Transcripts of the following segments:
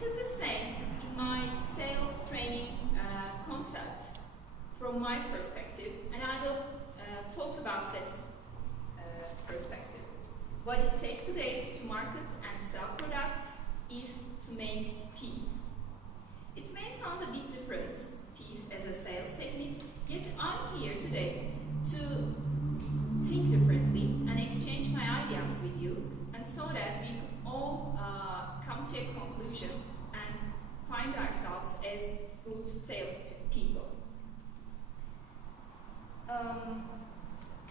it is the same in my sales training concept from my perspective, and I will talk about this perspective. What it takes today to market and sell products is to make peace. It may sound a bit different, peace as a sales technique, yet I'm here today to think differently and exchange my ideas with you, and so that we could all come to a conclusion and find ourselves as good sales people.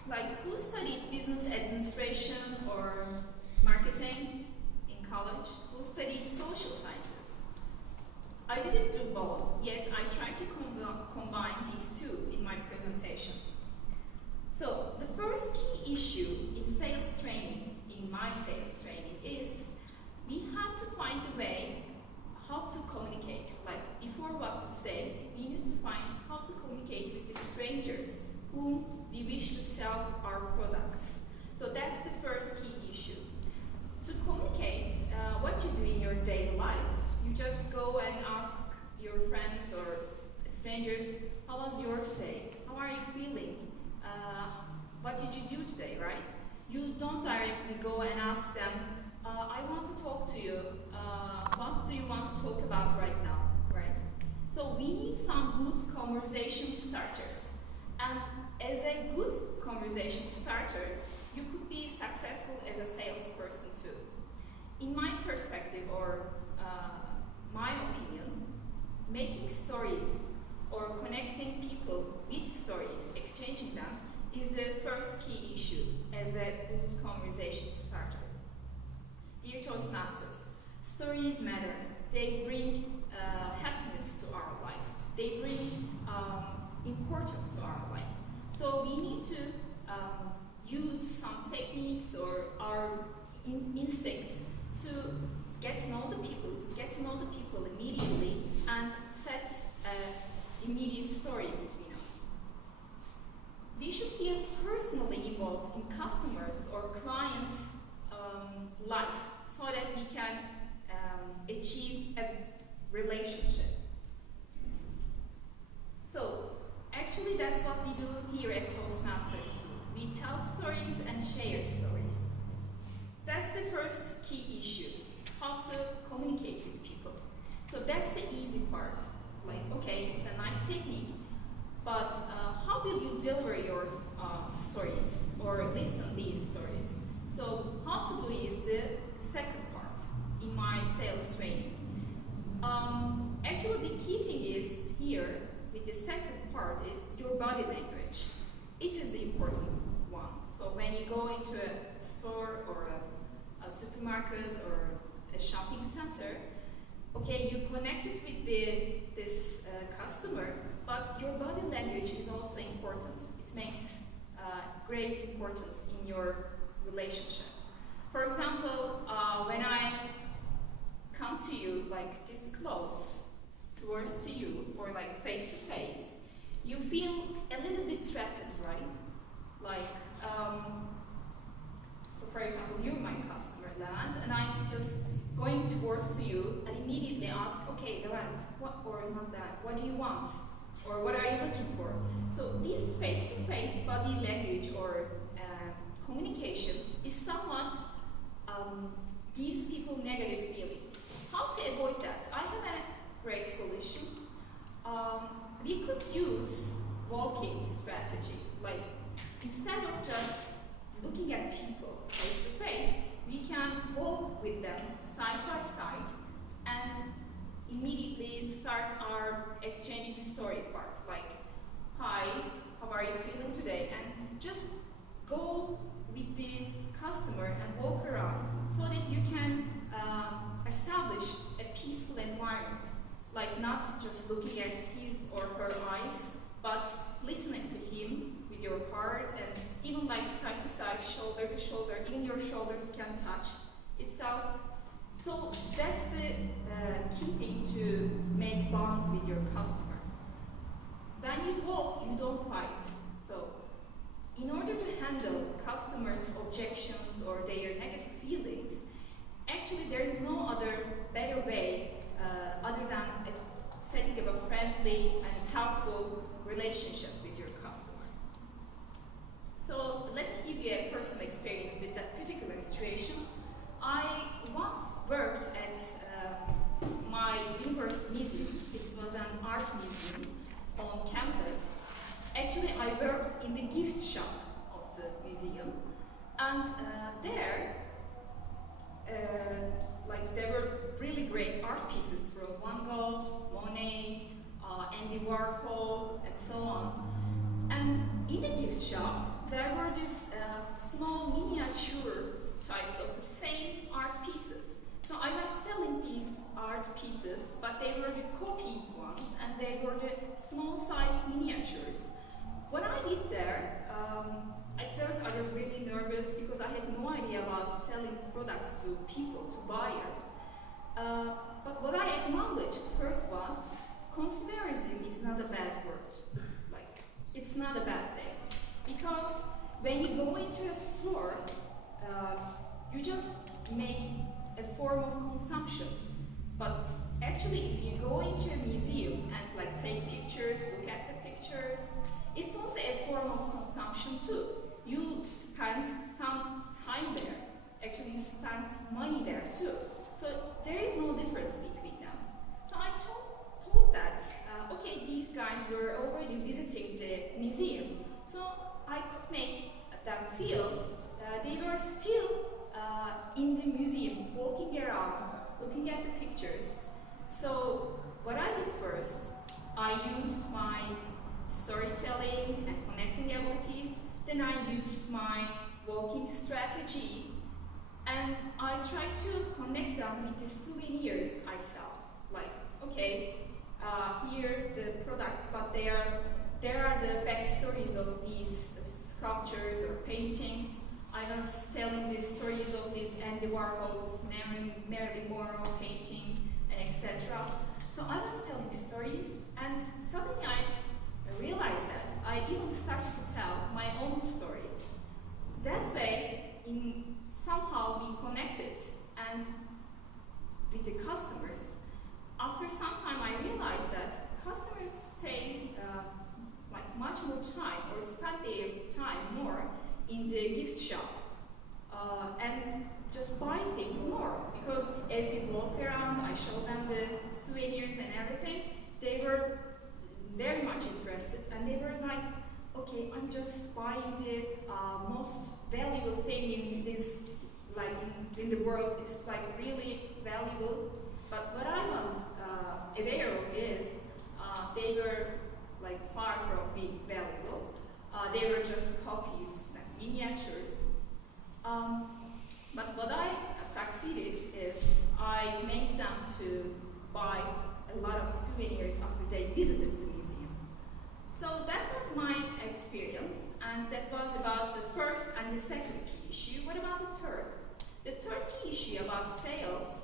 Like, who studied business administration or marketing in college? Who studied social sciences? I didn't do both, yet I tried to combine these two in my presentation. So, the first key issue in sales training, in my sales training, is we have to find a way how to communicate. Like, before what to say, we need to find how to communicate with the strangers whom we wish to sell our products. So that's the first key issue. To communicate what you do in your daily life, you just go and ask your friends or strangers, how was your day? How are you feeling? What did you do today, right? You don't directly go and ask them, I want to talk to you. What do you want to talk about right now, right? So we need some good conversation starters. And as a good conversation starter, you could be successful as a salesperson too. In my perspective, or my opinion, making stories or connecting people with stories, exchanging them, is the first key issue as a good conversation starter. Dear Toastmasters, stories matter. They bring happiness to our life. They bring importance to our life. So we need to use some techniques or our instincts to get to know the people immediately, and set an immediate story between us. We should feel personally involved in customers' or clients' life, so that we can achieve a relationship. So, actually that's what we do here at Toastmasters too. We tell stories and share stories. That's the first key issue, how to communicate with people. So that's the easy part. Like, okay, it's a nice technique, but how will you deliver your stories or listen these stories? So how to do it is the second part in my sales training. Actually, the key thing is here, with the second part, is your body language. It is the important one. So when you go into a store or a supermarket or a shopping center, okay, you connected with this customer, but your body language is also important. It makes great importance in your relationship. For example, when I come to you like this close towards to you, or like face to face, you feel a little bit threatened, right? Like, so for example, you're my customer, Levent, and I'm just going towards to you and immediately ask, okay, Levent, what, or not that, what do you want? Or what are you looking for? So this face-to-face body language or communication is somewhat gives people negative feeling. How to avoid that? I have a great solution. We could use walking strategy. Like, instead of just looking at people face to face, we can walk with them side by side and immediately start our exchanging story part. Like, hi, how are you feeling today? And just go with this customer and walk around so that you can establish a peaceful environment. Like, not just looking at his or her eyes, but listening to him with your heart, and even like side to side, shoulder to shoulder, even your shoulders can touch itself. So that's the key thing to make bonds with your customer. When you walk, you don't fight. So in order to handle customers' objections or their negative feelings, actually there is no other better way great art pieces from Van Gogh, Monet, Andy Warhol, and so on. And in the gift shop, there were these small miniature types of the same art pieces. So I was selling these art pieces, but they were the copied ones, and they were the small-sized miniatures. What I did there, at first I was really nervous because I had no idea about selling products to people, to buyers. But what I acknowledged first was, consumerism is not a bad word. Like, it's not a bad thing. Because when you go into a store, you just make a form of consumption. But actually, if you go into a museum and like take pictures, look at the pictures, it's also a form of consumption too. You spend some time there. Actually, you spend money there too. So there is no difference between them. So I told that, okay, these guys were already visiting the museum, so I could make them feel they were still in the museum, walking around, looking at the pictures. So what I did first, I used my storytelling and connecting abilities, then I used my walking strategy, and I tried to connect them with the souvenirs I sell. Like, okay, here the products, but there are the backstories of these sculptures or paintings. I was telling the stories of this Andy Warhol's Marilyn Monroe painting, and etc. So I was telling stories, and suddenly I realized that I even started to tell my own story. That way, somehow we connected, and with the customers. After some time, I realized that customers stay like much more time or spend their time more in the gift shop and just buy things more, because as we walk around, I show them the souvenirs and everything. They were very much interested, and they were like, okay, I'm just buying the most valuable thing in this, like in the world. It's like really valuable. But what I was aware of is they were like far from being valuable. They were just copies, like miniatures. But what I succeeded is I made them to buy a lot of souvenirs after they visited the museum. So that was my experience, and that was about the first and the second key issue. What about the third? The third key issue about sales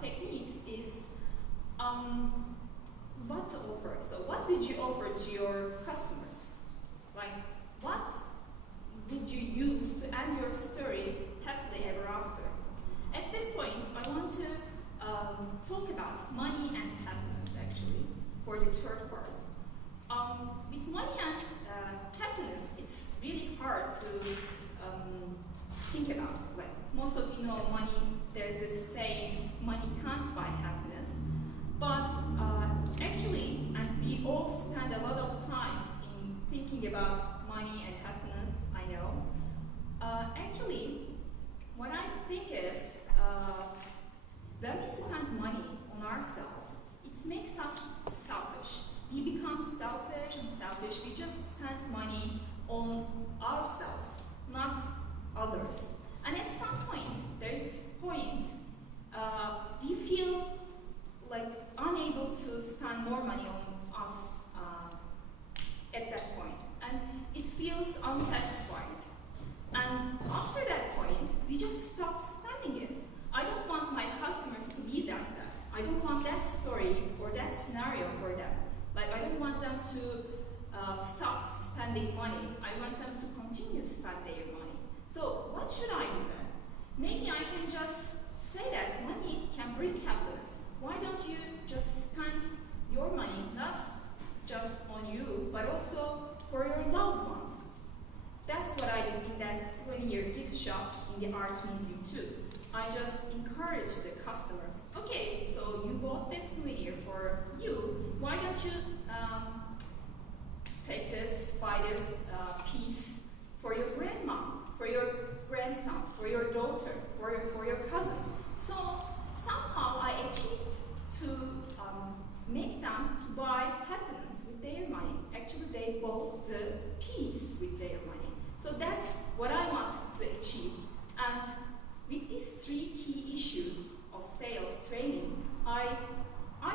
techniques is what to offer. So what would you offer to your customers? Like, what would you use to end your story happily ever after? At this point, I want to talk about money and happiness, actually, for the third part. With money and happiness, it's really hard to think about. Like, most of you know money, there's this saying, money can't buy happiness. But actually, and we all spend a lot of time in thinking about money and happiness, I know. Actually, what I think is, when we spend money on ourselves, it makes us selfish. We become selfish and selfish. We just spend money on ourselves, not others. And at some point, there's this point, we feel like unable to spend more money on us at that point. And it feels unsatisfied. And after that point, we just stop spending it. I don't want my customers to be like that. I don't want that story or that scenario for them. Like, I don't want them to stop spending money. I want them to continue to spend their money. So what should I do then? Maybe I can just say that money can bring happiness. Why don't you just spend your money, not just on you, but also for your loved ones? That's what I did in that souvenir gift shop in the art museum too. I just encouraged the customers. Okay, so you bought this souvenir for you. Why don't you take this, buy this piece for your grandma, for your grandson, for your daughter, or for your cousin? So somehow I achieved 3 key issues of sales training, I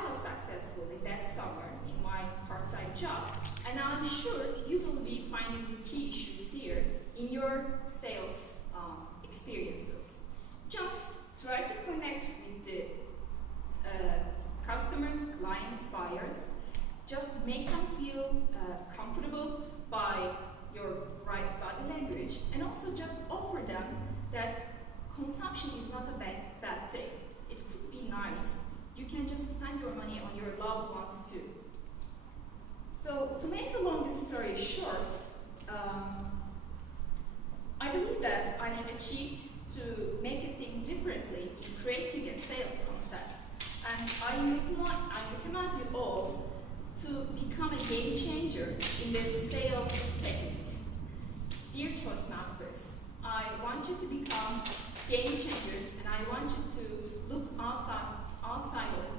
was successful in that summer in my part-time job, and I'm sure you will be finding the key issues here in your sales experiences. Just try to connect with the customers, clients, buyers. Just make them feel comfortable by your right body language, and also just offer them that consumption is not a bad thing. It could be nice. You can just spend your money on your loved ones too. So to make the longest story short, I believe that I have achieved to make a thing differently in creating a sales concept. And I recommend you all to become a game changer in this sales techniques. Dear Toastmasters, I want you to become game changers, and I want you to look outside of the